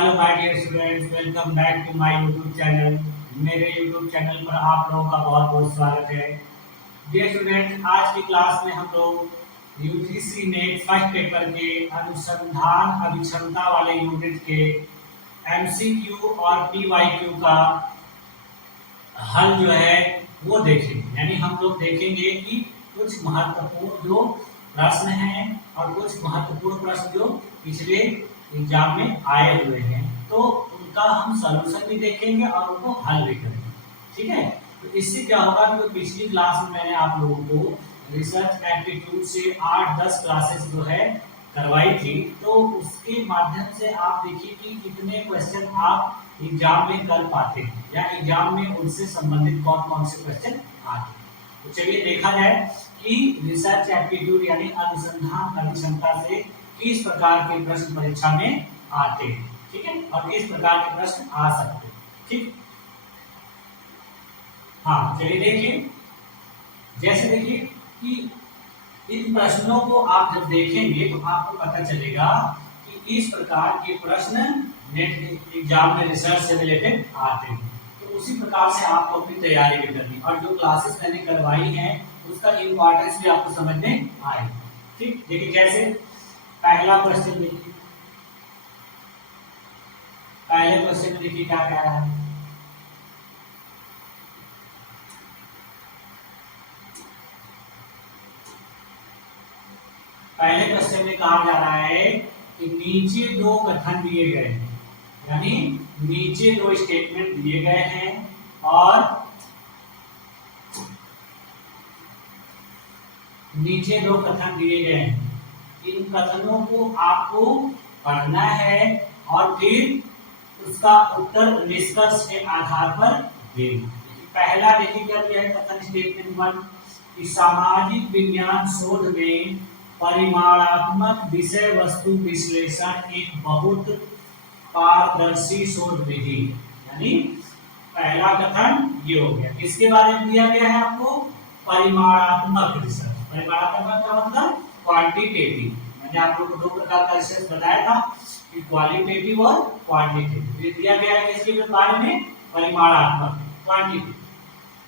Hello my dear students, welcome back to my YouTube channel. मेरे YouTube channel पर आप लोगों का बहुत बहुत स्वागत है। डियर स्टूडेंट्स, आज की क्लास में हम लोग यूजीसी नेट फर्स्ट पेपर के अनुसंधान अभिक्षमता वाले यूनिट के एमसीक्यू और पीवाईक्यू का हल जो है वो देखेंगे। यानी हम लोग देखेंगे कि कुछ महत्वपूर्ण जो प्रश्न हैं और कुछ महत्वपूर्ण प्रश्न जो पिछले एग्जाम में आए हुए हैं, तो उनका हम सॉल्यूशन भी देखेंगे और उनको हल भी करेंगे। ठीक है, तो इससे क्या होगा कि पिछली क्लास में मैंने आप लोगों को रिसर्च एप्टीट्यूड से 8-10 क्लासेस जो है करवाई थी, तो उसके माध्यम से आप देखिए कि कितने क्वेश्चन आप एग्जाम में कर पाते हैं या एग्जाम में उनसे संबंधित कौन कौन से क्वेश्चन आते हैं। तो चलिए देखा जाए कि रिसर्च एप्टीट्यूड यानी अनुसंधान अभिक्षमता से किस प्रकार के प्रश्न परीक्षा में आते हैं। ठीक है, और किस प्रकार के प्रश्न आ सकते हैं। ठीक, हाँ चलिए देखिए, जैसे देखिए कि इन प्रश्नों को आप जब देखेंगे तो आपको पता चलेगा कि इस प्रकार के प्रश्न नेट एग्जाम में रिसर्च से रिलेटेड आते हैं। तो उसी प्रकार से आपको अपनी तैयारी भी करनी और जो क्लासेस मैंने करवाई हैं उसका इम्पोर्टेंस भी आपको समझ में आएगा। ठीक, देखिए जैसे पहला क्वेश्चन देखिए, पहले क्वेश्चन में देखिए क्या कह रहा है। पहले क्वेश्चन में कहा जा रहा है कि नीचे दो कथन दिए गए हैं, यानी नीचे दो स्टेटमेंट दिए गए हैं और नीचे दो कथन दिए गए हैं। इन कथनों को आपको पढ़ना है और फिर उसका उत्तर निष्कर्ष के आधार पर देना। पहला देखिए क्या दिया है कथन, स्टेटमेंट 1 कि सामाजिक विज्ञान शोध में परिमाणात्मक विषय वस्तु विश्लेषण एक बहुत पारदर्शी शोध विधि। यानी पहला कथन ये हो गया, किसके बारे में दिया गया है आपको, परिमाणात्मक रिसर्च। परिमाणात्मक का मतलब क्वांटिटेटिव। मैंने आप लोगों को दो प्रकार का रिसर्च बताया था कि क्वालिटेटिव और क्वांटिटेटिव। ये दिया गया है किसके बारे में, परिमाणात्मक, क्वांटिटेटिव।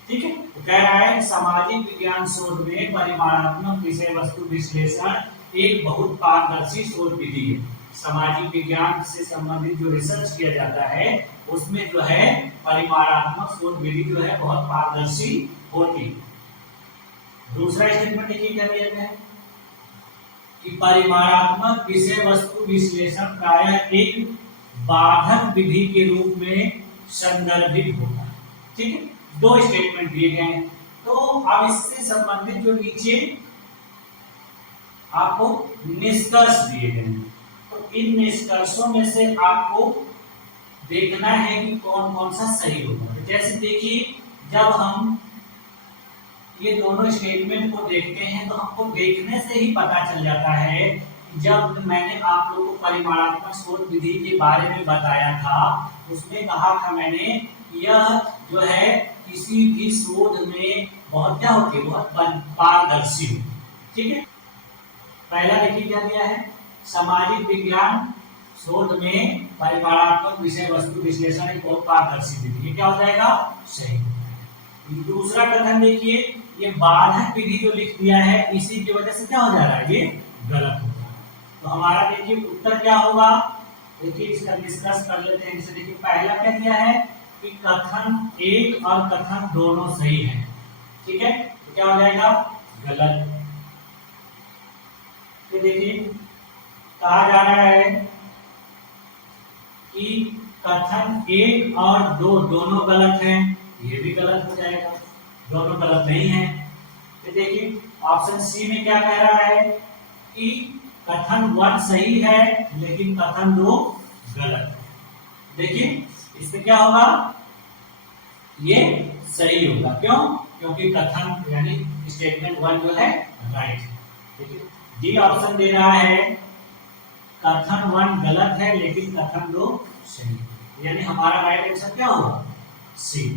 ठीक है, तो कह रहा है सामाजिक विज्ञान शोध में परिमाणात्मक विषय वस्तु विश्लेषण एक बहुत पारदर्शी शोध विधि है। सामाजिक विज्ञान से संबंधित जो रिसर्च किया जाता है उसमें जो है परिमाणात्मक शोध विधि जो है बहुत पारदर्शी होती है। दूसरा स्टेटमेंट देखिए क्या दिया गया है कि परिमाणात्मक विषय वस्तु विश्लेषण प्रायः एक बाधक विधि के रूप में संदर्भित होता है। ठीक है, दो स्टेटमेंट दिए गए हैं। तो अब इससे संबंधित जो नीचे आपको निष्कर्ष दिए गए हैं, तो इन निष्कर्षों में से आपको देखना है कि कौन कौन सा सही होगा। जैसे देखिए, जब हम ये दोनों स्टेटमेंट को देखते हैं तो हमको देखने से ही पता चल जाता है। जब मैंने आप लोगों को परिमाणात्मक शोध विधि के बारे में बताया था, उसमें कहा था मैंने यह जो है किसी भी शोध में बहुत क्या होती है, बहुत पारदर्शी होती है। ठीक है, पहला देखिए क्या दिया है, सामाजिक विज्ञान शोध में परिमाणात्मक विषय वस्तु विश्लेषण एक बहुत पारदर्शी विधि। ये क्या हो जाएगा, सही। दूसरा कथन देखिए, ये बाधक विधि जो लिख दिया है इसी की वजह से क्या हो जा रहा है, ये गलत हो रहा है। तो हमारा देखिए उत्तर क्या होगा, देखिए इसका डिस्कस कर लेते हैं। जैसे देखिए पहला क्या दिया है कि कथन एक और कथन दोनों सही हैं। ठीक है, तो क्या हो जाएगा, गलत। तो देखिए कहा जा रहा है कि कथन एक और दो दोनों गलत हैं, ये भी गलत हो जाएगा, दोनों गलत नहीं है। तो देखिए ऑप्शन सी में क्या कह रहा है कि कथन 1 सही है लेकिन कथन 2 गलत है। देखिए इसमें क्या होगा, ये सही होगा। क्यों, क्योंकि कथन यानी स्टेटमेंट 1 जो है राइट है। देखिए डी ऑप्शन दे रहा है कथन 1 गलत है लेकिन कथन 2 सही है। यानी हमारा राइट आंसर क्या होगा, सी।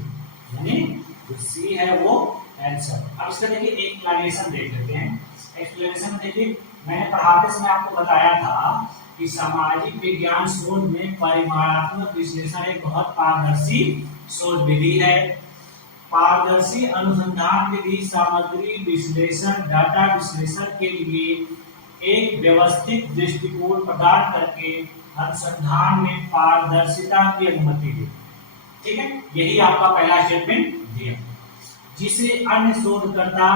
यानी जो सी है वो आंसर। अब इसका देखिए एक्सप्लेनेशन देख लेते हैं। एक्सप्लेनेशन देखिए, मैंने पढ़ाते समय आपको बताया था कि सामाजिक विज्ञान शोध में परिमाणात्मक विश्लेषण एक बहुत पारदर्शी शोध विधि है। पारदर्शी अनुसंधान विधि सामग्री विश्लेषण, डाटा विश्लेषण के लिए एक व्यवस्थित दृष्टिकोण प्रदान करके अनुसंधान में पारदर्शिता की अनुमति दे। ठीक है, यही आपका पहला स्टेटमेंट दिया, जिसे अन्य शोधकर्ता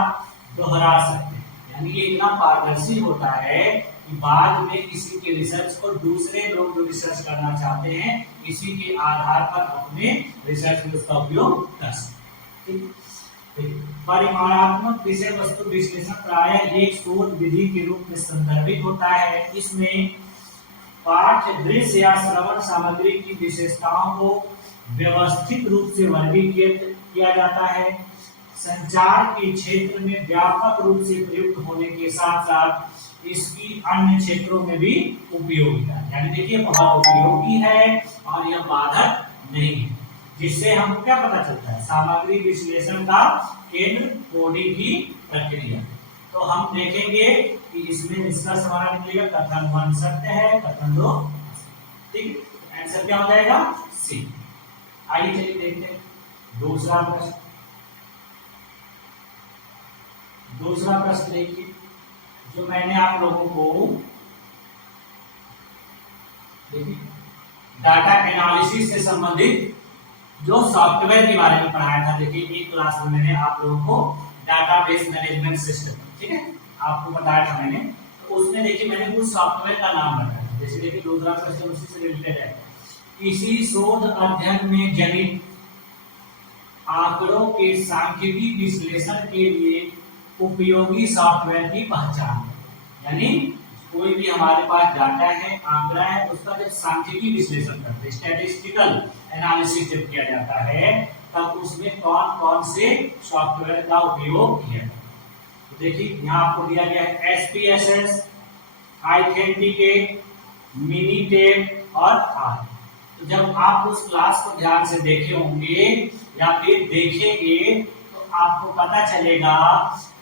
दोहरा सकते हैं। यानी ये इतना पारदर्शी होता है कि बाद में किसी के रिसर्च को दूसरे लोग जो रिसर्च करना चाहते हैं इसी के आधार पर अपने रिसर्च में उसका उपयोग कर सकते हैं। परिमाणात्मक विषय वस्तु विश्लेषण प्रायः एक शोध विधि के रूप में संदर्भित होता है। इसमें पाठ्य, दृश्य या श्रवण सामग्री की विशेषताओं को व्यवस्थित रूप से वर्गीकृत किया जाता है। संचार के क्षेत्र में व्यापक रूप से प्रयुक्त होने के साथ साथ इसकी अन्य क्षेत्रों में भी उपयोगिता, यानी देखिए बहुत उपयोगी है और यह बाधक नहीं है, जिससे हमको क्या पता चलता है, सामग्री विश्लेषण का केंद्र कोडिंग की प्रक्रिया। तो हम देखेंगे कि इसमें निष्कर्ष हमारा निकलेगा कथन 1 सत्य है, कथन 2। ठीक, आंसर क्या हो जाएगा? सी। आइए चलिए देखते हैं दूसरा प्रश्न। दूसरा प्रश्न देखिए, जो मैंने आप लोगों को देखिए डाटा एनालिसिस से संबंधित जो सॉफ्टवेयर के बारे में पढ़ाया था। देखिए एक क्लास में मैंने आप लोगों को डाटाबेस मैनेजमेंट सिस्टम, ठीक है, आपको बताया था मैंने। तो उसमें देखिए मैंने कुछ सॉफ्टवेयर का नाम बताया। जैसे देखिए दूसरा प्रश्न उसी से रिलेटेड है। किसी शोध अध्ययन में जनित आंकड़ों के सांख्यिकी विश्लेषण के लिए उपयोगी सॉफ्टवेयर की पहचान। यानी कोई भी हमारे पास डाटा है, आंकड़ा है, उसका जब सांख्यिकी विश्लेषण करते हैं, स्टैटिस्टिकल एनालिसिस जब किया जाता है, तब उसमें कौन कौन से सॉफ्टवेयर का उपयोग किया जाता है। तो देखिए यहाँ आपको दिया गया है SPSS, ऑथेंटिकेट, मिनिटेप और आर। तो जब आप उस क्लास को ध्यान से देखे होंगे या फिर देखेंगे तो आपको पता चलेगा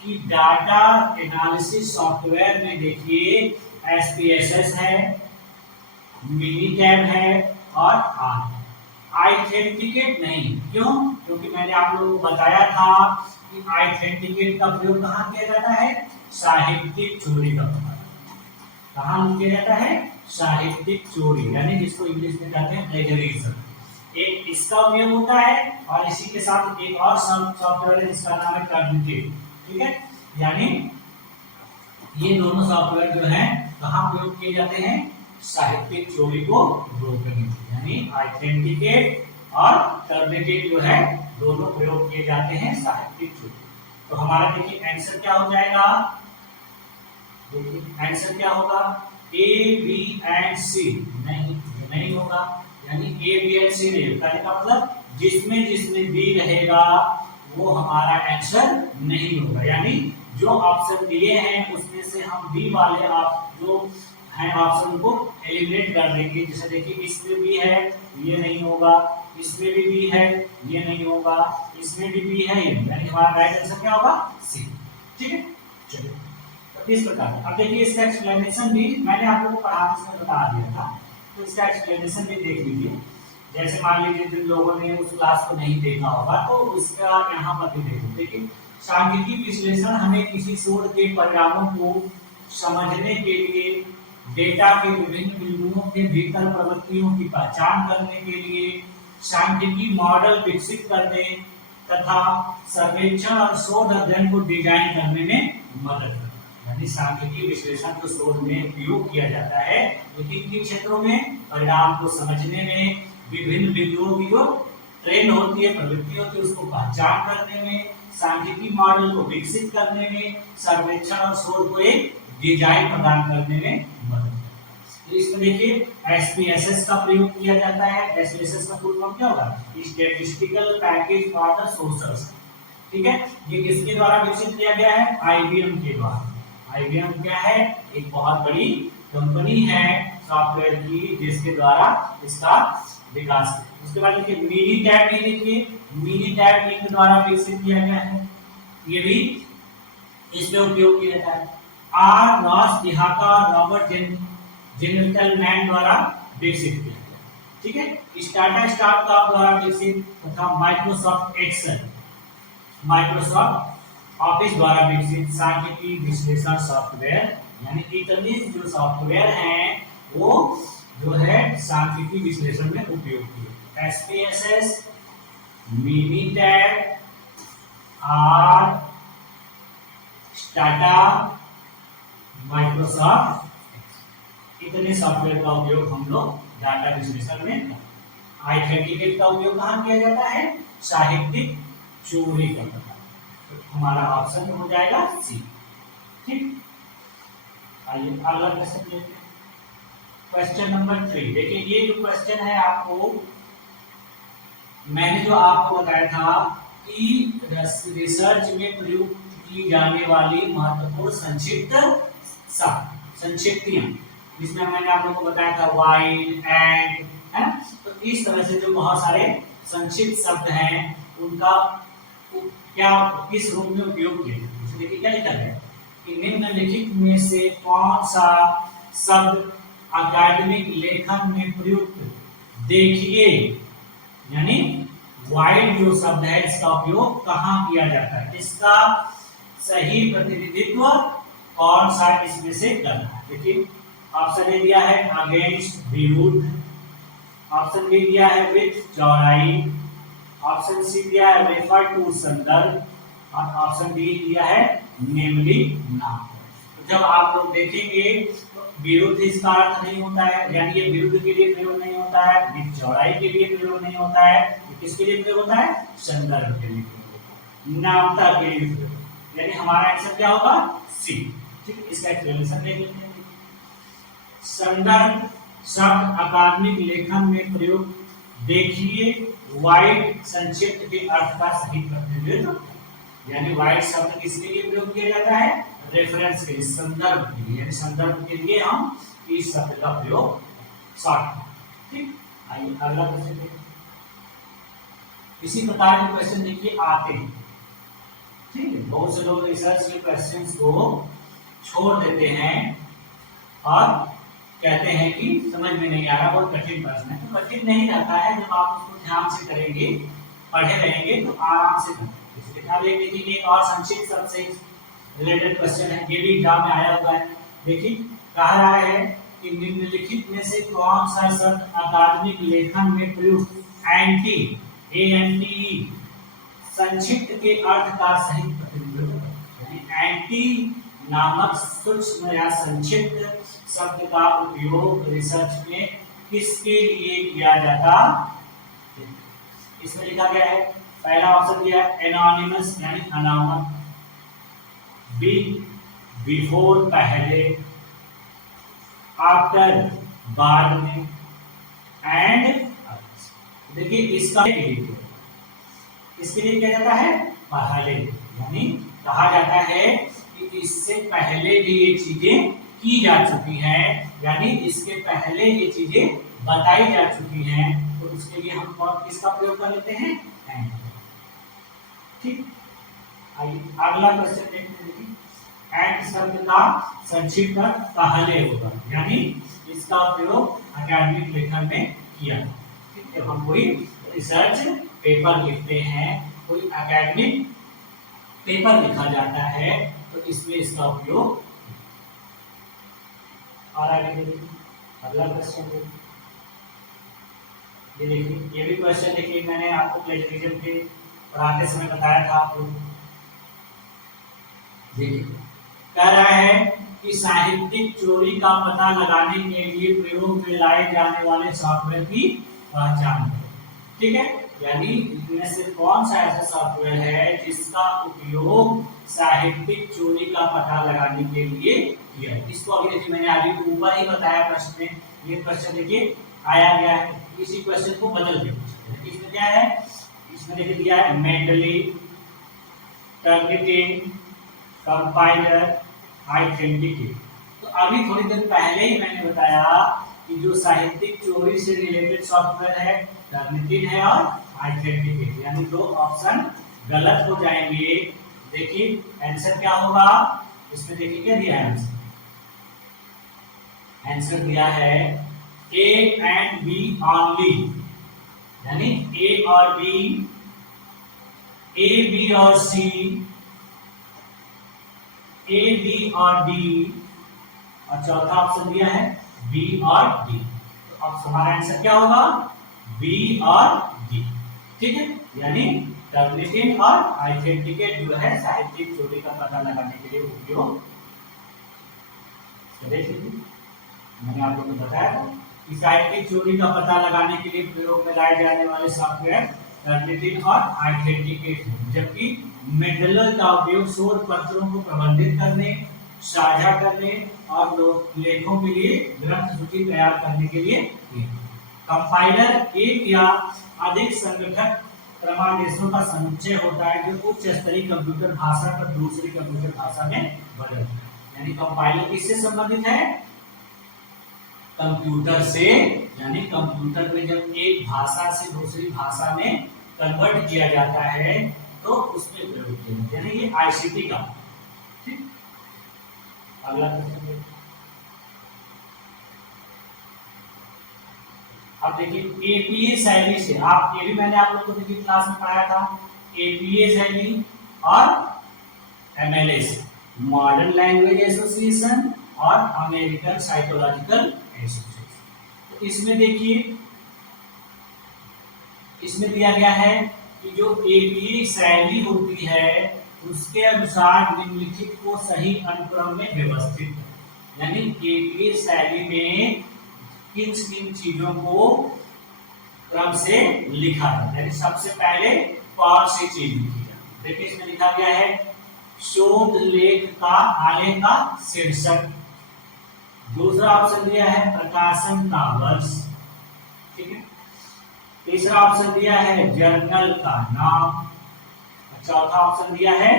कि डाटा एनालिसिस सॉफ्टवेयर में देखिए SPSS है, मिनिटैब है और आर। ऑथेंटिकेट नहीं, क्यों? क्योंकि मैंने आप लोगों को बताया था कि ऑथेंटिकेट का प्रयोग कहाँ किया जाता है? साहित्यिक चोरी का प्रयोग कहाँ किया जाता है? साहित्यिक चोरी, यानी जिसको इंग्लिश में कहते हैं प्लेजरिज्म। एक इसका उपयोग होता है और इसी के साथ एक और सॉफ्टवेयर है जिसका नाम है कॉग्निटिव। ठीक है, यानी ये दोनों सॉफ्टवेयर जो हैं कहाँ प्रयोग किए जाते हैं? साहित्यिक चोरी को रोकने के लिए, यानी ऑथेंटिकेट और कॉग्निटिव जो है दोनों प्रयोग किए जाते हैं साहित्यिक चोरी। तो हमारा देखिए आंसर क्या हो जाएगा? देखिए आंसर क्या होगा? A, B and C। नहीं, ये नहीं होगा, यानी A, B and C नहीं होगा। इसका मतलब जिसमें जिसमें B रहेगा वो हमारा आंसर नहीं होगा। यानी जो ऑप्शन दिए हैं उसमें से हम B वाले आप जो है ऑप्शन को एलिमिनेट कर देंगे। जैसे देखिए इसमें भी है, ये नहीं होगा, इसमें भी है, ये नहीं होगा, इसमें भी है, ये नहीं, यानी हमारा राइट आंसर क्या होगा? सी। ठीक है, चलिए तो इस प्रकार अब देखिए इसका एक्सप्लेनेशन भी मैंने आप लोगों को पढ़ाते समय बता दिया था, तो इसका एक्सप्लेनेशन भी देख लीजिए। जैसे मान लीजिए जिन लोगों ने उस क्लास को नहीं देखा होगा तो उसका यहाँ पर भी देखो। देखिए सांख्यिकी विश्लेषण हमें किसी शोध के परिणामों को समझने के लिए डेटा के विभिन्न बिंदुओं के भीतर प्रवृत्तियों की पहचान करने के लिए सांख्यिकी मॉडल विकसित करने तथा सर्वेक्षण और शोध अध्ययन को डिजाइन करने में मदद करता है। यानी सांख्यिकी विश्लेषण को शोध में उपयोग किया जाता है लेकिन किन क्षेत्रों में? परिणाम को समझने में, विभिन्न बिंदुओं की जो ट्रेंड होती है, प्रवृत्ति होती है, उसको पहचान करने में, सांख्यिकी मॉडल को विकसित करने में, सर्वेक्षण और शोध को एक डिजाइन प्रदान करने में मदद करता है। तो इसमें देखिए SPSS का प्रयोग किया जाता है। SPSS का फुल फॉर्म क्या होगा? Statistical package for the sources. ठीक है, ये किसके द्वारा विकसित किया गया है? IBM के द्वारा। IBM क्या है? एक बहुत बड़ी कंपनी है सॉफ्टवेयर की जिसके द्वारा इसका विकास किया। उसके बाद देखिए मिनिटैब भी देखिए मिनिटैब के द्वारा विकसित किया गया है, ये भी इसमें उपयोग किया जाता है। आर रॉस डिहाका और रॉबर्ट जेंटलमैन द्वारा विकसित किया गया। ठीक है, टाटा स्टार्टअप द्वारा विकसित तथा माइक्रोसॉफ्ट एक्सेल, माइक्रोसॉफ्ट ऑफिस द्वारा विकसित सांख्यिकीय विश्लेषण सॉफ्टवेयर, यानी इतने जो सॉफ्टवेयर हैं वो जो है सांख्यिकीय विश्लेषण में उपयोग किए। SPSS, Minitab, R, Stata, Microsoft, इतने सॉफ्टवेयर का उपयोग हम लोग डाटा विश्लेषण में। ऑथेंटिकेट का उपयोग कहाँ किया जाता है? साहित्यिक चोरी का पता। तो हमारा ऑप्शन हो जाएगा सी। ठीक, आइए अगला क्वेश्चन देखते हैं। क्वेश्चन नंबर 3 देखिए, ये जो क्वेश्चन है आपको मैंने जो आपको बताया था कि रिसर्च में प्रयुक्त की जाने वाली महत्वपूर्ण संक्षिप्तियां, जिसमें मैंने आप लोगों को बताया था वाइड, एंड, है ना। तो इस तरह से जो बहुत सारे संक्षिप्त शब्द हैं उनका क्या किस रूप में उपयोग किया जाता है। देखिए क्या लिखा है कि निम्नलिखित में से कौन सा शब्द अकादमिक लेखन में प्रयुक्त देखिए, यानी वाइड जो शब्द है इसका उपयोग कहाँ किया जाता है, इसका सही प्रतिनिधित्व कौन सा इसमें से करना है। देखिए ऑप्शन ए दिया है अगेंस्ट, विरुद्ध, ऑप्शन बी दिया है विथ, चौड़ाई, ऑप्शन सी दिया है रेफर टू, संदर्भ, और ऑप्शन डी दिया है नेमली, नाम। तो जब आप लोग देखेंगे तो विरुद्ध इसका अर्थ नहीं होता है, यानी ये विरुद्ध के लिए प्रयोग नहीं होता है, विथ चौड़ाई के लिए प्रयोग नहीं होता है, किसके लिए प्रयोग होता है? संदर्भ के लिए प्रयोग होता है, नामता के लिए प्रयोग, यानी हमारा आंसर क्या होगा? सी। ठीक, इसका एक्सप्लेनेशन देख लेते हैं। संदर्भ शब्द अकादमिक लेखन में प्रयोग देखिए वाइड संक्षिप्त के अर्थ का सही प्रतिनिधित्व, यानी वाइड शब्द किसके लिए प्रयोग किया जाता है? रेफरेंस के लिए, संदर्भ के लिए, यानी संदर्भ के लिए हम इस शब्द का प्रयोग शॉर्ट। ठीक, आइए अगला क्वेश्चन देखिए। इसी प्रकार के क्वेश्चन देखिए आते हैं। ठीक है, बहुत से लोग रिसर्च के क्वेश्चंस को छोड़ देते हैं और कहते हैं कि समझ में नहीं आ रहा, बहुत कठिन प्रश्न है। तो कठिन नहीं रहता है, जब आप उसको ध्यान से करेंगे, पढ़े रहेंगे तो आराम से करेंगे। अब एक देखिए एक और संक्षिप्त शब्द से रिलेटेड क्वेश्चन है, ये भी एग्जाम में आया हुआ है। देखिए कह रहा है कि निम्नलिखित में से कौन सा शब्द अकादमिक लेखन में प्रयुक्त एंटी, एएनटी, संक्षिप्त के अर्थ का सही प्रतिनिधित्व, यानी एंटी नामक सूक्ष्म या संक्षिप्त शब्द का उपयोग रिसर्च में किसके लिए किया जाता? इसमें लिखा गया है, पहला ऑप्शन दिया है एनोनिमस यानी अनामक, बी बिफोर पहले, आफ्टर बाद में, एंड देखिए इसका इसके लिए क्या जाता है? पहले, यानी कहा जाता है कि इससे पहले भी ये चीजें की जा चुकी हैं, यानी इसके पहले ये चीजें बताई जा चुकी हैं, तो उसके लिए हम किसका प्रयोग कर लेते हैं? एंड। ठीक, आइए अगला क्वेश्चन देखते हैं। एंड शब्द का संक्षिप्त पहले होगा, यानी इसका प्रयोग अकादमिक लेखन में किया। ठीक, जब हम कोई रिसर्च पेपर लिखते हैं, कोई एकेडमिक पेपर लिखा जाता है, तो इसमें इसका उपयोग। और आगे देखिए अगला क्वेश्चन देखिए, ये देखिए ये भी क्वेश्चन देखिए मैंने आपको प्लेजरिज्म के पढ़ाते समय बताया था आपको। देखिए कह रहा है कि साहित्यिक चोरी का पता लगाने के लिए प्रयोग में लाए जाने वाले सॉफ्टवेयर की पहचान करें। ठीक है, यानी इनमें से कौन सा ऐसा सॉफ्टवेयर है जिसका उपयोग साहित्यिक चोरी का पता लगाने के लिए किया है? इसको अभी देखिए मैंने अभी ऊपर ही बताया प्रश्न में, ये क्वेश्चन देखिए आया गया है, इसी क्वेश्चन को बदल के इसमें क्या है? इसमें देखिए दिया है मेंडली, टर्निटिन, कंपाइलर, ऑथेंटिकेट। तो अभी थोड़ी देर पहले ही मैंने बताया कि जो साहित्यिक चोरी से रिलेटेड सॉफ्टवेयर है टर्निटिन है और ऑथेंटिकेट, यानी दो ऑप्शन गलत हो जाएंगे। देखिए आंसर क्या होगा? इसमें देखिए क्या दिया है आंसर, आंसर दिया है ए एंड बी ओनली, यानी ए और बी, ए बी और सी, ए बी और डी, और चौथा ऑप्शन दिया है बी और डी। तो अब हमारा आंसर क्या होगा, बी और डी। ठीक है, यानी टर्निटिन और आइथेंटिकेट जो है साहित्यिक चोरी का पता लगाने के लिए उपयोग करेंगे। मैंने आप लोगों को बताया था कि साहित्यिक चोरी का पता लगाने के लिए प्रयोग में लाए जाने वाले सॉफ्टवेयर टर्निटिन और आइथेंटिकेट है, जबकि मेंडल का उपयोग शोध पत्रों को प्रबंधित करने, साझा करने और लेखों के लिए ग्रंथ सूची तैयार करने के लिए कंपाइलर एक या अधिक संगठक क्रमादेशों का समुच्चय होता है जो उच्च स्तरीय कंप्यूटर भाषा पर दूसरी कंप्यूटर भाषा में बदलता है। यानी कंपाइलर किससे संबंधित है, कंप्यूटर से, यानी कंप्यूटर में जब एक भाषा से दूसरी भाषा में कन्वर्ट किया जाता है तो उसमें प्रयोग किया जाता है, यानी ये आईसीटी का। ठीक, अगला क्वेश्चन अब देखिए, एपीए शैली से, आप ये भी मैंने आप लोगों को देखिए क्लास में पढ़ाया था, एपीए शैली और एमएलएस, मॉडर्न लैंग्वेज एसोसिएशन और अमेरिकन साइकोलॉजिकल एसोसिएशन। तो इसमें देखिए, इसमें दिया गया है कि जो एपीए शैली होती है उसके अनुसार निम्नलिखित को सही अनुक्रम में व्यवस्थित, यानी एपीए शैली में किन किन चीजों को क्रम से लिखा जाता है, यानी सबसे पहले कौन सी चीज लिखी जाती है। देखिए इसमें लिखा गया है शोध लेख का आलेख का शीर्षक, दूसरा ऑप्शन दिया है प्रकाशन का वर्ष, ठीक है, तीसरा ऑप्शन दिया है जर्नल का नाम, चौथा ऑप्शन दिया है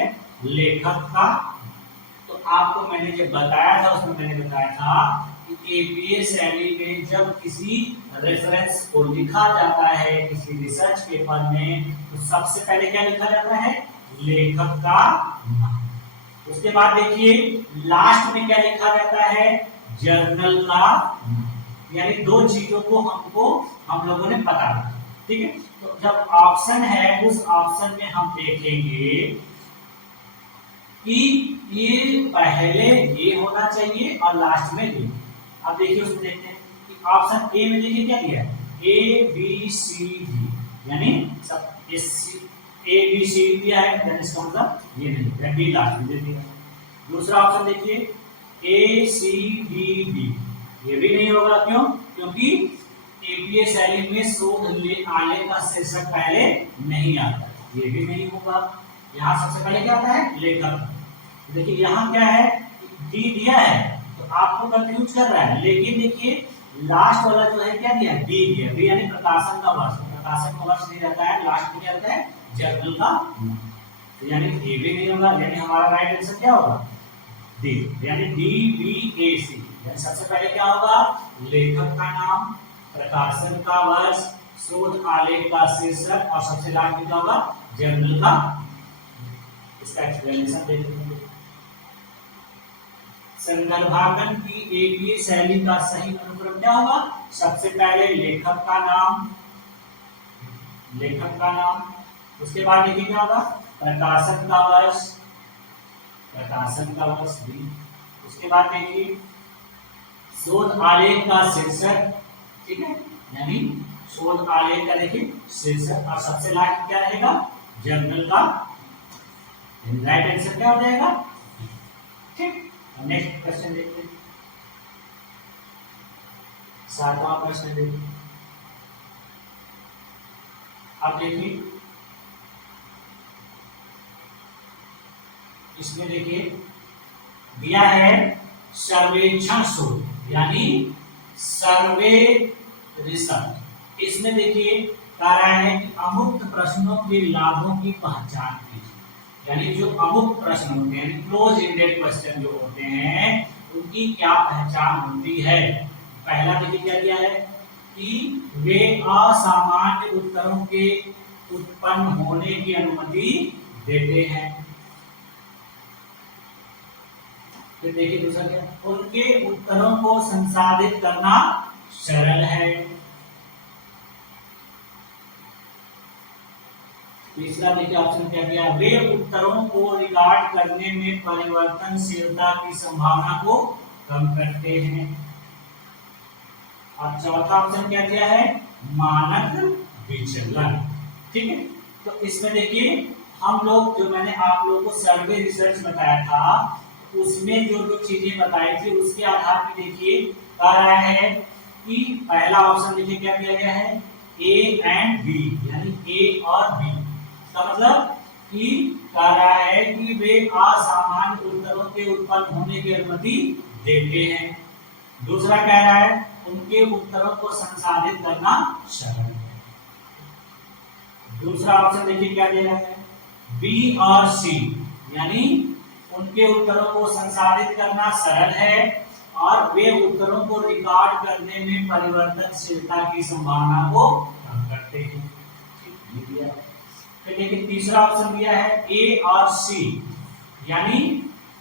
लेखक का। तो आपको मैंने जब बताया था उसमें मैंने बताया था कि एपीए शैली में जब किसी रेफरेंस को लिखा जाता है किसी रिसर्च पेपर में तो सबसे पहले क्या लिखा जाता है, लेखक का नाम। उसके बाद देखिए लास्ट में क्या लिखा जाता है, जर्नल का, यानी दो चीजों को हम लोगों ने पता रखा। ठीक है, तो जब ऑप्शन है उस ऑप्शन में हम देखेंगे कि ये पहले ये होना चाहिए और लास्ट में ये। अब देखिए उसमें देखते हैं कि ऑप्शन ए में देखिए क्या दिया है, ए बी सी डी, यानी सब ए बी सी दिया है, इसका मतलब ये नहीं, डी लास्ट में दे दिया। दूसरा ऑप्शन देखिए ए सी डी डी, ये भी नहीं होगा, क्यों, क्योंकि एपीए शैली में शोध आलेख का शीर्षक पहले नहीं आता, ये भी नहीं होगा। यहाँ सबसे पहले क्या आता है, लेखक। देखिए यहाँ क्या है, डी दिया है तो आपको कंफ्यूज कर रहा है, लेकिन देखिए लास्ट वाला जो है क्या दिया है, डी दिया, डी यानी प्रकाशन का वर्ष, प्रकाशन का वर्ष नहीं रहता है, लास्ट में क्या रहता है, जर्नल का, तो यानी ए भी नहीं होगा, यानी हमारा राइट आंसर क्या होगा, डी, यानी डी बी ए सी। यानी सबसे पहले क्या होगा, लेखक का नाम, प्रकाशन का वर्ष, शोध आलेख का शीर्षक और सबसे लास्ट में क्या होगा, जर्नल का। इसका एक्सप्लेनेशन देखेंगे। संदर्भांकन की एपीए शैली का सही अनुक्रम क्या होगा, सबसे पहले लेखक का नाम, लेखक का नाम, उसके बाद देखिए क्या होगा, प्रकाशन का वर्ष, प्रकाशन का वर्ष भी, उसके बाद देखिए शोध आलेख का शीर्षक, ठीक है, यानी शोध आलेख का देखिए शीर्षक और सबसे लास्ट क्या रहेगा, जर्नल का। राइट आंसर क्या हो जाएगा, ठीक। नेक्स्ट क्वेश्चन देखते हैं, 7वां प्रश्न देखिए। अब देखिए इसमें देखिए दिया है सर्वेक्षण शोध, यानी सर्वे रिसर्च। इसमें देखिए कह रहा है कि अमुक्त प्रश्नों के लाभों की पहचान कीजिए, यानी जो अमुक्त प्रश्न होते हैं, क्लोज एंडेड क्वेश्चन जो होते हैं उनकी क्या पहचान होती है। पहला देखिए क्या दिया है कि वे असामान्य उत्तरों के उत्पन्न होने की अनुमति देते हैं, फिर देखिए दूसरा क्या, उनके उत्तरों को संसाधित करना सरल है। तीसरा देखिए ऑप्शन क्या दिया, वे उत्तरों को रिकॉर्ड करने में परिवर्तनशीलता की संभावना को कम करते हैं। और चौथा ऑप्शन क्या दिया है, मानक विचलन। ठीक है, तो इसमें देखिए हम लोग जो मैंने आप लोगों को सर्वे रिसर्च बताया था उसमें जो जो चीजें बताई थी उसके आधार पर देखिए कह रहा है कि पहला ऑप्शन देखिए क्या दिया गया है, ए एंड बी, यानी ए और बी का मतलब कि कह रहा है कि वे असामान्य उत्तरों के उत्पन्न होने की अनुमति देते हैं। दूसरा कह रहा है उनके उत्तरों को संसाधित करना सरल है। दूसरा ऑप्शन देखिए क्या दे रहा है, बी और सी, यानी उनके उत्तरों को संसाधित करना सरल है और वे उत्तरों को रिकॉर्ड करने में परिवर्तनशीलता की संभावना को कम करते हैं। फिर देखिए तीसरा ऑप्शन दिया है ए और सी, यानी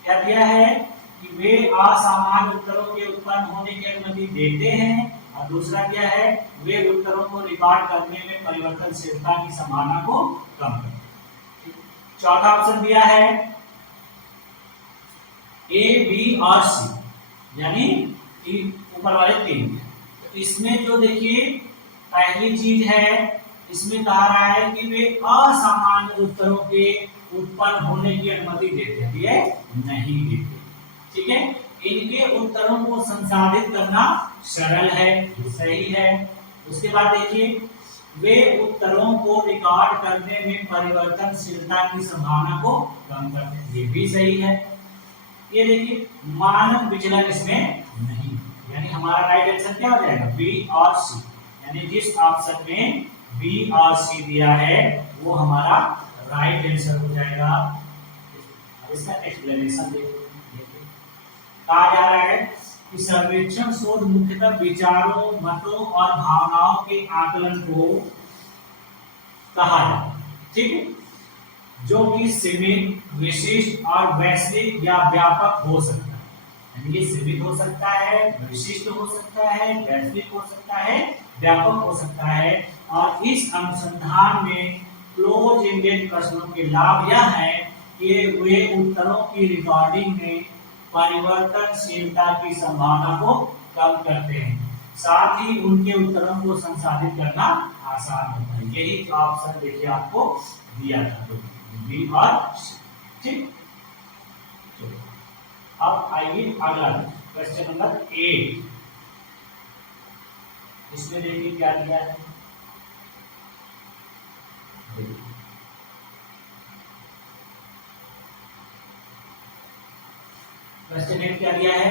क्या दिया है कि वे असामान्य उत्तरों के उत्पन्न होने की अनुमति देते हैं, और दूसरा क्या है, वे उत्तरों को रिकॉर्ड करने में परिवर्तनशीलता की संभावना को कम करते हैं। चौथा ऑप्शन दिया है ए बी और सी, यानी कि ऊपर वाले तीन। तो इसमें जो देखिए पहली चीज है, इसमें कहा रहा है कि वे असामान्य उत्तरों के उत्पन्न होने की अनुमति देते हैं, ये नहीं देते। ठीक है, इनके उत्तरों को संसाधित करना सरल है, सही है। उसके बाद देखिए वे उत्तरों को रिकॉर्ड करने में परिवर्तनशीलता की संभावना को कम करते हैं, ये भी सही है। ये देखिए मानक विचलन इसमें नहीं, यानी हमारा राइट आंसर क्या हो जाएगा, बी और सी, यानी जिस ऑप्शन में बी और सी दिया है वो हमारा राइट आंसर हो जाएगा। इसका एक्सप्लेनेशन देखिए, कहा जा रहा है कि सर्वेक्षण शोध मुख्यतः विचारों, मतों और भावनाओं के आकलन को कहा जाता है। ठीक है, जो कि सीमित, विशिष्ट और वैश्विक या व्यापक हो सकता है, यानी ये सीमित हो सकता है, विशिष्ट हो सकता है, वैश्विक हो सकता है, व्यापक हो सकता है। और इस अनुसंधान में क्लोज एंडेड प्रश्नों के लाभ यह है कि वे उत्तरों की रिकॉर्डिंग में परिवर्तनशीलता की संभावना को कम करते हैं, साथ ही उनके उत्तरों को संसाधित करना आसान होता है। यही ऑप्शन देखिए आपको दिया था, बी और सी। ठीक, अब आइए अगला क्वेश्चन नंबर 8। इसमें देखिए क्या दिया है, क्वेश्चन 8 क्या दिया है,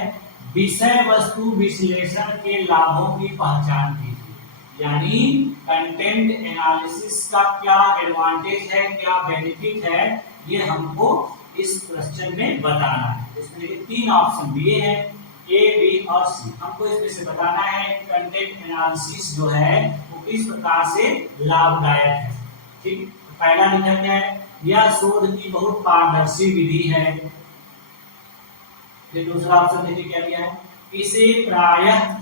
विषय वस्तु विश्लेषण के लाभों की पहचान कीजिए। यानी कंटेंट एनालिसिस का क्या एडवांटेज है, क्या बेनिफिट है, ये हमको इस क्वेश्चन में बताना है। इसमें देखिए तीन ऑप्शन दिए हैं, ए बी और सी। हमको इसमें से बताना है कंटेंट एनालिसिस जो है वो किस प्रकार से लाभदायक है। ठीक, पहला लिखा क्या है, यह शोध की बहुत पारदर्शी विधि है। फिर दूसरा ऑप्शन देखिए क्या दिया है, इसे प्रायः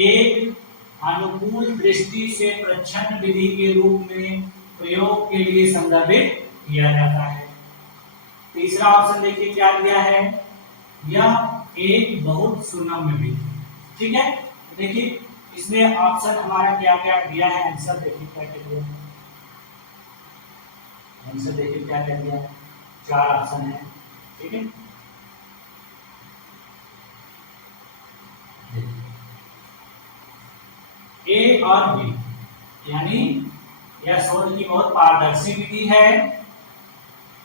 एक अनुकूल दृष्टि से प्रच्छन्न विधि के रूप में प्रयोग के लिए संदर्भित किया जाता है। तीसरा ऑप्शन देखिए क्या दिया है, यह एक बहुत सुगम विधि। ठीक है, देखिए इसमें ऑप्शन हमारा क्या क्या दिया है, आंसर देखिए क्या क्या दिया है, आंसर देखिए क्या क्या दिया है, चार ऑप्शन है। ठीक है, ए और बी, यानी यह शोध की बहुत पारदर्शी विधि है।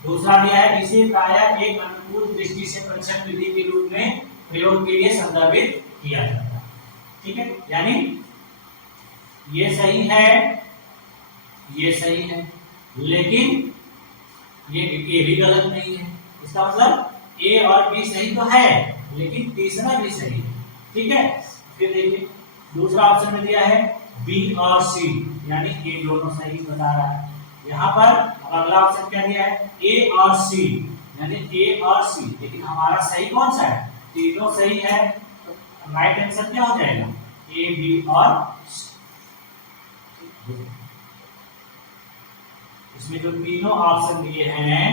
दूसरा दिया है इसे प्रायः एक अनुकूल दृष्टि से प्रच्छन्न विधि के रूप में प्रयोग के लिए संदर्भित किया जाता है। ठीक है, यानी ये सही है, ये सही है, लेकिन ये भी गलत नहीं है। इसका मतलब ए और बी सही तो है, लेकिन तीसरा भी सही है। ठीक है, फिर देखिए दूसरा ऑप्शन में दिया है बी और सी, यानी ये दोनों सही बता रहा है। यहाँ पर अगला ऑप्शन क्या दिया है, ए और सी, यानी ए और सी। लेकिन हमारा सही कौन सा है? तीनों सही है, तो राइट आंसर क्या हो जाएगा? ए, बी और सी। इसमें जो तीनों ऑप्शन दिए हैं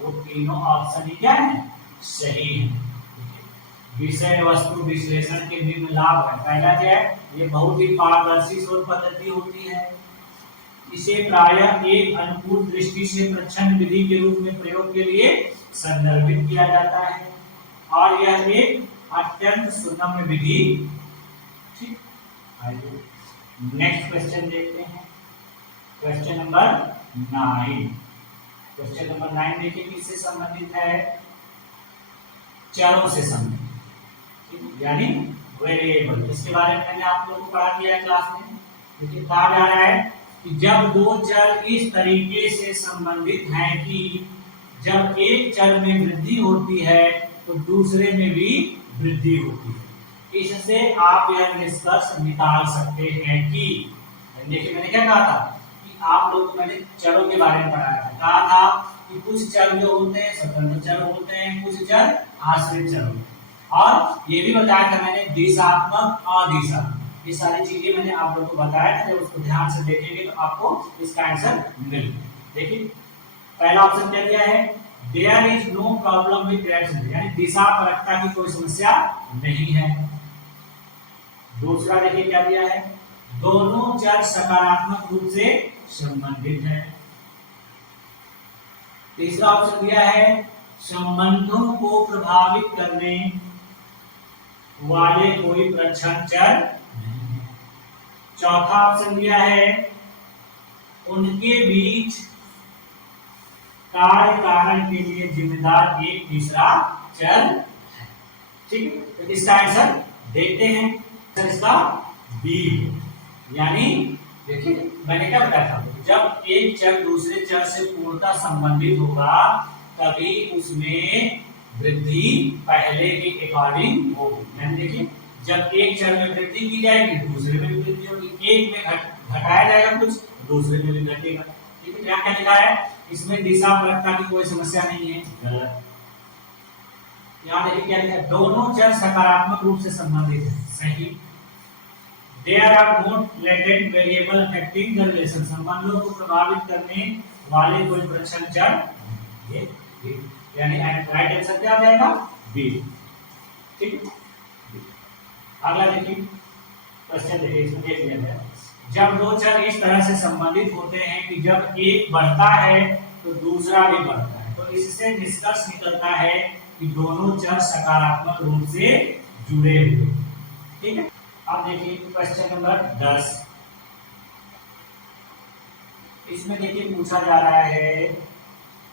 वो तीनों ऑप्शन ही क्या है? सही है। विषय वस्तु विश्लेषण के निम्न लाभ है। पहला क्या है? ये बहुत ही पारदर्शी शोध पद्धति होती है। इसे प्रायः एक अनुकूल दृष्टि से प्रच्छन्न विधि के रूप में प्रयोग के लिए संदर्भित किया जाता है और यह एक अत्यंत सुगम विधि। ठीक, आइए नेक्स्ट क्वेश्चन देखते हैं। Question number 9। क्वेश्चन नंबर 9 देखिए किससे संबंधित है? चरों से संबंधित, यानी वेरिएबल। इसके बारे में मैंने आप लोगों को पढ़ा दिया है क्लास में। देखिए कहा जा रहा है कि जब दो चर इस तरीके से संबंधित हैं कि जब एक चर में वृद्धि होती है तो दूसरे में भी वृद्धि होती है, इससे आप यह निष्कर्ष निकाल सकते हैं कि, देखिए मैंने क्या कहा था कि आप लोगों को मैंने चरों के बारे में पढ़ाया था। कहा था कि कुछ चर जो होते हैं स्वतंत्र चर होते हैं, कुछ चर आश्रित चर होते हैं, और ये भी बताया था मैंने दिशात्मक अदिशात्मक। ये सारी चीजें मैंने आप लोगों को बताया था। जब उसको ध्यान से देखेंगे तो आपको इसका आंसर मिल। देखिए पहला ऑप्शन क्या दिया है? There is no problem with direction, यानी दिशापरकता की कोई समस्या नहीं है। दूसरा देखिए क्या दिया है? दोनों चर सकारात्मक रूप से संबंधित है। तीसरा ऑप्शन दिया है संबंधों को प्रभावित करने वाले कोई प्रच्छन्न चर नहीं है। चौथा ऑप्शन दिया है उनके बीच कार्य कारण के लिए जिम्मेदार एक तीसरा चर है। ठीक है, तो इसका आंसर देखते हैं। तो इसका बी, यानी देखिए मैंने क्या बताया था, जब एक चर दूसरे चर से पूर्णतः संबंधित होगा तभी उसमें वृद्धि पहले के अकॉर्डिंग होगी। यानी देखिए जब एक चर में वृद्धि की जाएगी दूसरे में भी वृद्धि होगी। एक में घटाया जाएगा कुछ, दूसरे में भी घटेगा। ठीक है, यहाँ क्या लिखा है? इसमें दिशापरकता की कोई समस्या नहीं है, गलत। यहाँ देखिए क्या लिखा है? दोनों चर सकारात्मक रूप से संबंधित है, सही। There are no latent variable affecting the relation, संबंधों को प्रभावित करने वाले कोई प्रच्छन्न चर, ये यानी राइट आंसर क्या आ जाएगा? बी। ठीक है, अगला देखिए क्वेश्चन देखिए, इसमें देख लिया है। जब दो चर इस तरह से संबंधित होते हैं कि जब एक बढ़ता है तो दूसरा भी बढ़ता है, तो इससे निष्कर्ष निकलता है कि दोनों चर सकारात्मक रूप से जुड़े हुए। ठीक है, अब देखिए क्वेश्चन नंबर 10। इसमें देखिए पूछा जा रहा है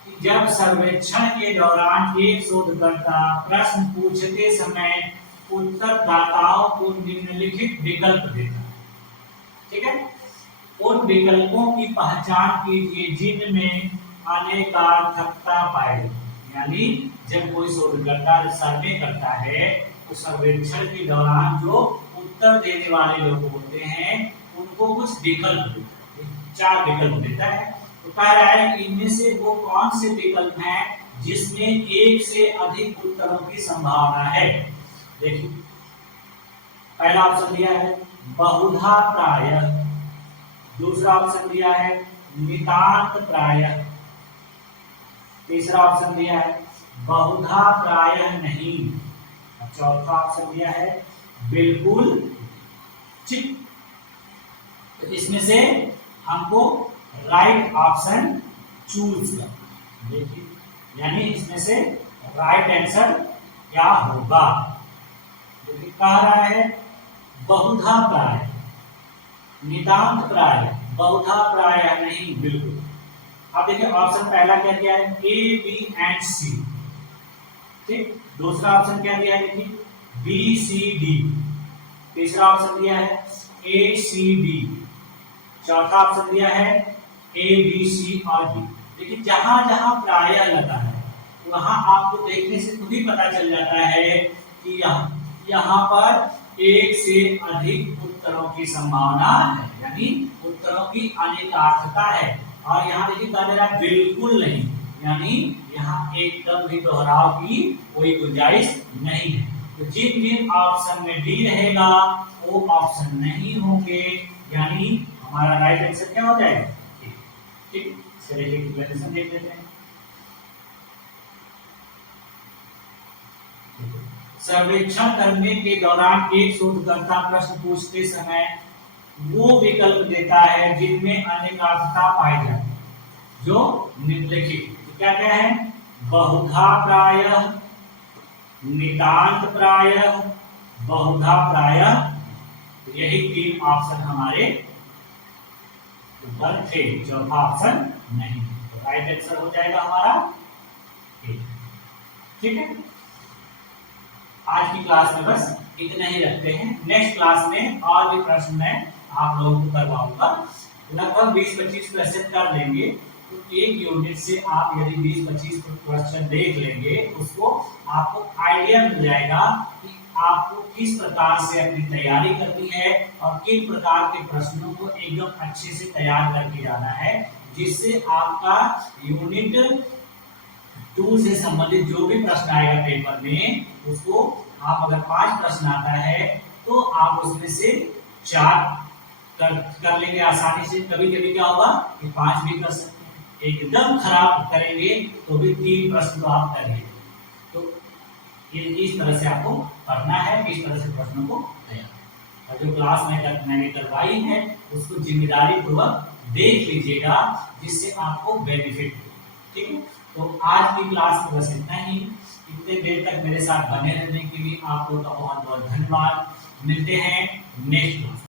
कि जब सर्वेक्षण के दौरान एक शोधकर्ता प्रश्न पूछते समय उत्तरदाताओं को निम्नलिखित विकल्प देता है। ठीक है, उन विकल्पों की पहचान कीजिए जिनमें अनेकार्थकता पाई। यानी जब कोई शोधकर्ता सर्वे करता है तो सर्वेक्षण के दौरान जो उत्तर देने वाले लोग होते हैं उनको कुछ विकल्प देता है, 4 विकल्प देता है। तो कह रहा है कि इनमें से वो कौन से विकल्प हैं जिसमें एक से अधिक उत्तरों की संभावना है। देखिए पहला ऑप्शन दिया है बहुधा प्रायः, दूसरा ऑप्शन दिया है नितांत प्रायः, तीसरा ऑप्शन दिया है बहुधा प्रायः नहीं, चौथा ऑप्शन दिया है बिल्कुल। ठीक, तो इसमें से हमको राइट ऑप्शन चूज करना। देखिए यानी इसमें से राइट आंसर क्या होगा? देखिए कह रहा है बहुधा प्रायः, नितांत प्रायः, बहुधा प्रायः नहीं, बिल्कुल। अब देखिए ऑप्शन पहला क्या दिया है? ए, बी एंड सी। ठीक, दूसरा ऑप्शन क्या दिया है? देखिए बी, सी, डी। तीसरा ऑप्शन दिया है ए, सी, डी। चौथा ऑप्शन दिया है ए, बी, सी और डी। देखिए जहां जहां प्रायः लगा है वहां आपको देखने से खुद ही पता चल जाता है कि यहाँ पर एक से अधिक उत्तरों की संभावना है, यानी उत्तरों की अनेकार्थता है। और यहाँ देखिए कहा जा रहा है बिल्कुल नहीं, यानी यहाँ एकदम भी दोहराव की कोई गुंजाइश नहीं है। तो जिन जिन ऑप्शन में डी रहेगा वो ऑप्शन नहीं होंगे, यानी हमारा राइट आंसर क्या हो जाएगा? ठीक, चलिए एक्सप्लेनेशन देख लेते हैं। सर्वेक्षण करने के दौरान एक शोधकर्ता प्रश्न पूछते समय वो विकल्प देता है जिनमें अनेकार्थता पाई जाती है, जो निम्नलिखित क्या क्या है? बहुधा प्रायः, नितांत प्रायः, बहुधा प्रायः। तो यही 3 ऑप्शन हमारे ऊपर थे, चौथा ऑप्शन नहीं। तो राइट आंसर हो जाएगा हमारा ठीक है। आज की क्लास में बस इतना ही रखते हैं। नेक्स्ट क्लास में और भी प्रश्न मैं आप लोगों को करवाऊंगा। लगभग 20-25 क्वेश्चन कर लेंगे। तो एक यूनिट से आप यदि 20-25 क्वेश्चन देख लेंगे, उसको आपको आइडिया मिल जाएगा कि आपको किस प्रकार से अपनी तैयारी करनी है और किन प्रकार के प्रश्नों को एकदम अच्छे से तैयार करके जाना है, जिससे आपका यूनिट 2 से संबंधित जो भी प्रश्न आएगा पेपर में, उसको आप अगर 5 प्रश्न आता है तो आप उसमें से 4 कर लेंगे आसानी से। कभी कभी क्या होगा कि 5 भी कर सकते हैं, एकदम खराब करेंगे तो भी 3 प्रश्न तो आप करेंगे। तो ये इस तरह से आपको पढ़ना है, इस तरह से प्रश्नों को तैयार। और जो क्लास मैंने करवाई है उसको जिम्मेदारी पूर्वक देख लीजिएगा, जिससे आपको बेनिफिट हो। ठीक है, तो आज की क्लास में बस इतना ही। इतने देर तक मेरे साथ बने रहने के लिए आप लोगों का बहुत बहुत धन्यवाद। मिलते हैं नेक्स्ट क्लास।